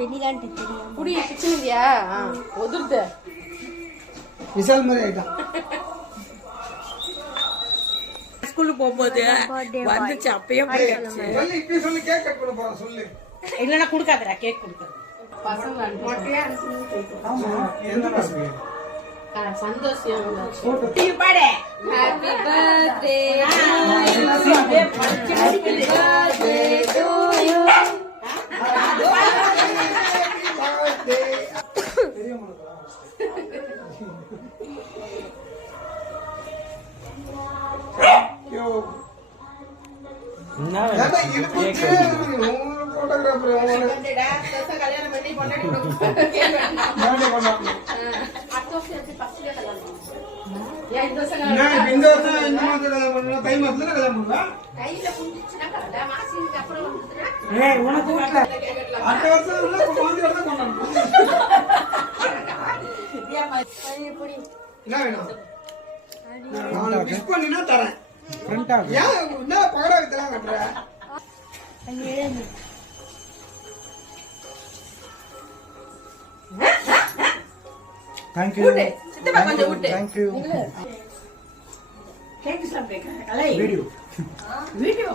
வெண்ணிலான்னு தெரியும். குடி கிச்சனியா ஒதுருது விசால் மாதிரி ஆயிட்டான். ஸ்கூலுக்கு போகும்போது வந்துச்சு அப்பயே போயிடுச்சு. சொல்லு இப்படி சொல்லு கேக் கட் பண்ண போறோம் சொல்லு. இல்லைன்னா கொடுக்காதடா கேக் கொடுக்காது. பசங்க ஆமா எந்த பசங்க? சந்தோஷம் பாடு. Happy birthday Thank you. Thank you. Cake சாப்பிட்டேன். Video. வீடியோ